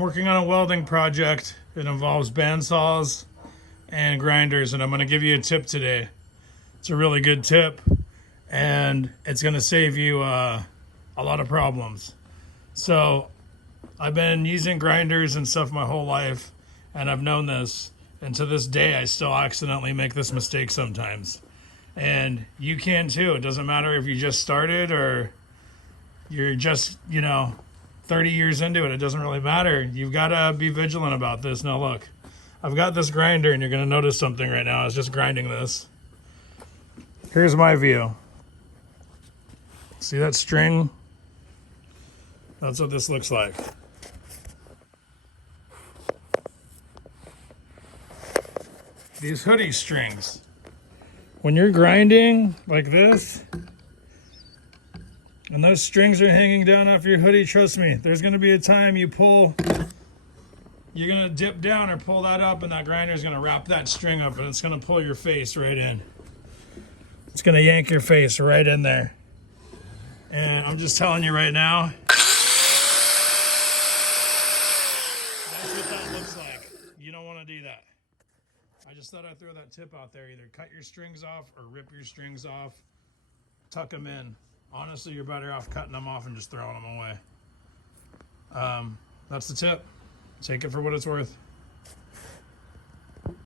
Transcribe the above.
working on a welding project. It involves bandsaws and grinders, and I'm going to give you a tip today. It's a really good tip, and it's going to save you a lot of problems. So I've been using grinders and stuff my whole life, and I've known this. And to this day, I still accidentally make this mistake sometimes. And you can too. It doesn't matter if you just started or you're just, 30 years into it. It doesn't really matter. You've got to be vigilant about this. Now look, I've got this grinder, and you're going to notice something right now. I was just grinding this. Here's my view. See that string? That's what this looks like. These hoodie strings. When you're grinding like this, and those strings are hanging down off your hoodie, trust me, there's going to be a time you're going to dip down or pull that up, and that grinder is going to wrap that string up, and it's going to pull your face right in. It's going to yank your face right in there. And I'm just telling you right now, that's what that looks like. You don't want to do that. I just thought I'd throw that tip out there. Either cut your strings off or rip your strings off. Tuck them in. Honestly, you're better off cutting them off and just throwing them away. That's the tip. Take it for what it's worth.